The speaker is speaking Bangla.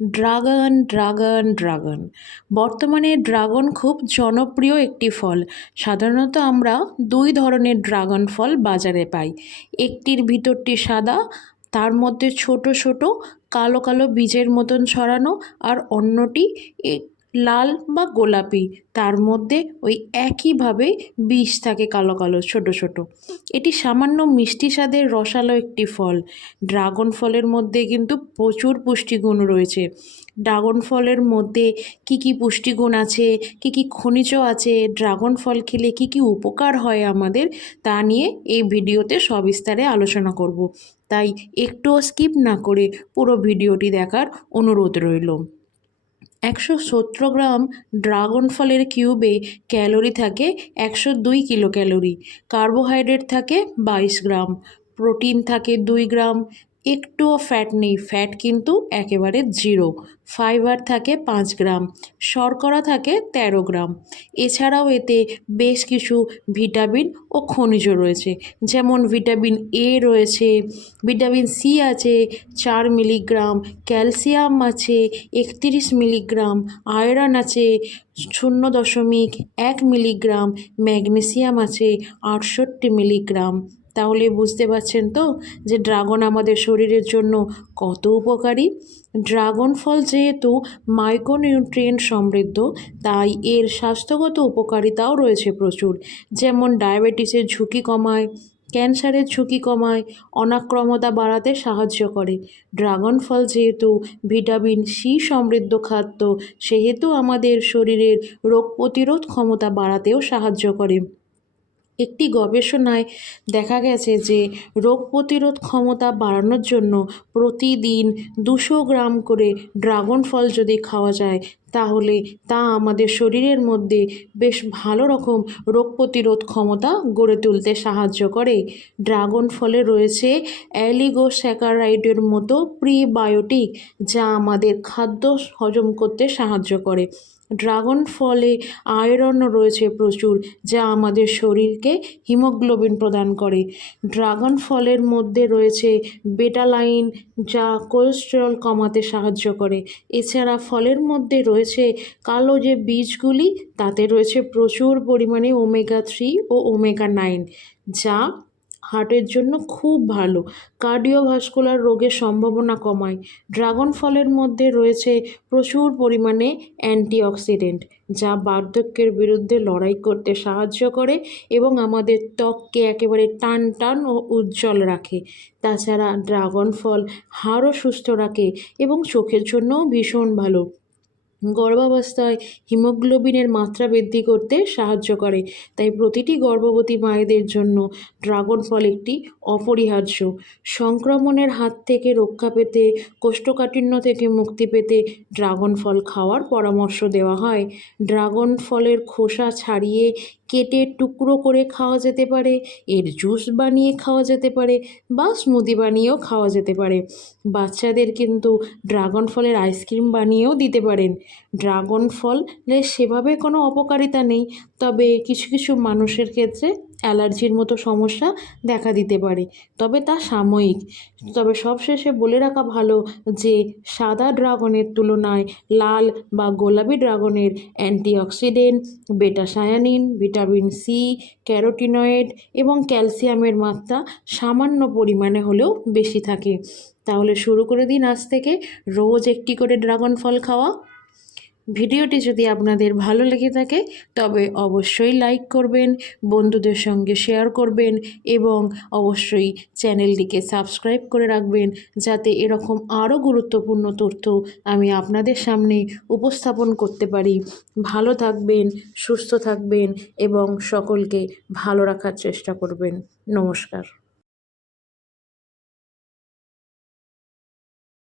ড্রাগন ড্রাগন ড্রাগন বর্তমানে ড্রাগন খুব জনপ্রিয় একটি ফল। সাধারণত আমরা দুই ধরনের ড্রাগন ফল বাজারে পাই। একটির ভিতরটি সাদা, তার মধ্যে ছোট ছোট কালো কালো বীজের মতন ছড়ানো, আর অন্যটি লাল বা গোলাপি, তার মধ্যে ওই একইভাবে বীজ থাকে কালো কালো ছোট ছোট। এটি সামান্য মিষ্টি স্বাদের রসালো একটি ফল। ড্রাগন ফলের মধ্যে কিন্তু প্রচুর পুষ্টিগুণ রয়েছে। ড্রাগন ফলের মধ্যে কি কি পুষ্টিগুণ আছে, কি কি খনিজ আছে, ড্রাগন ফল খেলে কি কি উপকার হয় আমাদের, তা নিয়ে এই ভিডিওতে সবিস্তারে আলোচনা করব। তাই একটুও স্কিপ না করে পুরো ভিডিওটি দেখার অনুরোধ রইল। 170 গ্রাম ড্রাগন ফলের কিউবে ক্যালোরি থাকে 102 কিলো ক্যালোরি, কার্বোহাইড্রেট থাকে 22 গ্রাম, প্রোটিন থাকে 2 গ্রাম, একটুও ফ্যাট নেই, ফ্যাট কিন্তু একেবারে জিরো, ফাইবার থাকে 5 গ্রাম, শর্করা থাকে 13 গ্রাম। এছাড়াও এতে বেশ কিছু ভিটামিন ও খনিজ রয়েছে, যেমন ভিটামিন এ রয়েছে, ভিটামিন সি আছে 4 মিলিগ্রাম, ক্যালসিয়াম আছে 31 মিলিগ্রাম, আয়রন আছে 0.1 মিলিগ্রাম, ম্যাগনেসিয়াম আছে 68 মিলিগ্রাম। তাহলে বুঝতে পারছেন তো যে ড্রাগন আমাদের শরীরের জন্য কত উপকারী। ড্রাগন ফল যেহেতু মাইক্রোনিউট্রিয়েন্ট সমৃদ্ধ, তাই এর স্বাস্থ্যগত উপকারিতাও রয়েছে প্রচুর, যেমন ডায়াবেটিসের ঝুঁকি কমায়, ক্যান্সারের ঝুঁকি কমায়, অনাক্রমতা বাড়াতে সাহায্য করে। ড্রাগন ফল যেহেতু ভিটামিন সি সমৃদ্ধ খাদ্য, সেহেতু আমাদের শরীরের রোগ প্রতিরোধ ক্ষমতা বাড়াতেও সাহায্য করে। একটি গবেষণায় দেখা গেছে যে রোগ প্রতিরোধ ক্ষমতা বাড়ানোর জন্য প্রতিদিন 200 গ্রাম করে ড্রাগন ফল যদি খাওয়া যায়, তাহলে তা আমাদের শরীরের মধ্যে বেশ ভালো রকম রোগ প্রতিরোধ ক্ষমতা গড়ে তুলতে সাহায্য করে। ড্রাগন ফলে রয়েছে অ্যালিগোস্যাকারাইডের মতো প্রিবায়োটিক, যা আমাদের খাদ্য হজম করতে সাহায্য করে। ড্রাগন ফলে আয়রন রয়েছে প্রচুর, যা আমাদের শরীরকে হিমোগ্লোবিন প্রদান করে। ড্রাগন ফলের মধ্যে রয়েছে বেটালাইন, যা কোলেস্টেরল কমাতে সাহায্য করে। এছাড়া ফলের মধ্যে রয়েছে কালো যে বীজগুলি, তাতে রয়েছে প্রচুর পরিমাণে ওমেগা-3 ও ওমেগা-9, যা হার্টের জন্য খুব ভালো, কার্ডিওভাস্কুলার রোগের সম্ভাবনা কমায়। ড্রাগন ফলের মধ্যে রয়েছে প্রচুর পরিমাণে অ্যান্টিঅক্সিডেন্ট, যা বার্ধক্যের বিরুদ্ধে লড়াই করতে সাহায্য করে এবং আমাদের ত্বককে একেবারে টান টান ও উজ্জ্বল রাখে। তাছাড়া ড্রাগন ফল হাড়ও সুস্থ রাখে এবং চোখের জন্যও ভীষণ ভালো। গর্ভাবস্থায় হিমোগ্লোবিনের মাত্রা বৃদ্ধি করতে সাহায্য করে। তাই প্রতিটি গর্ভবতী মায়েদের জন্য ড্রাগন ফল একটি অপরিহার্য। সংক্রমণের হাত থেকে রক্ষা পেতে, কোষ্ঠকাঠিন্য থেকে মুক্তি পেতে ড্রাগন ফল খাওয়ার পরামর্শ দেওয়া হয়। ড্রাগন ফলের খোসা ছাড়িয়ে কেটে টুকরো করে খাওয়া যেতে পারে, এর জুস বানিয়ে খাওয়া যেতে পারে, বা স্মুদি বানিয়েও খাওয়া যেতে পারে। বাচ্চাদের কিন্তু ড্রাগন ফলের আইসক্রিম বানিয়েও দিতে পারেন। ড্রাগন ফলের সেভাবে কোনো অপকারিতা নেই, তবে কিছু কিছু মানুষের ক্ষেত্রে অ্যালার্জির মতো সমস্যা দেখা দিতে পারে, তবে তা সাময়িক। তবে সবশেষে বলে রাখা ভালো যে সাদা ড্রাগনের তুলনায় লাল বা গোলাপি ড্রাগনের অ্যান্টিঅক্সিডেন্ট, বেটা-সায়ানিন, ভিটামিন সি, ক্যারোটিনয়েড এবং ক্যালসিয়ামের মাত্রা সামান্য পরিমাণে হলেও বেশি থাকে। তাহলে শুরু করে দিন আজ থেকে রোজ একটি করে ড্রাগন ফল খাওয়া। ভিডিওটি যদি আপনাদের ভালো লেগে থাকে তবে অবশ্যই লাইক করবেন, বন্ধুদের সঙ্গে শেয়ার করবেন এবং অবশ্যই চ্যানেলটিকে সাবস্ক্রাইব করে রাখবেন, যাতে এরকম আরও গুরুত্বপূর্ণ তথ্য আমি আপনাদের সামনে উপস্থাপন করতে পারি। ভালো থাকবেন, সুস্থ থাকবেন এবং সকলকে ভালো রাখার চেষ্টা করবেন। নমস্কার।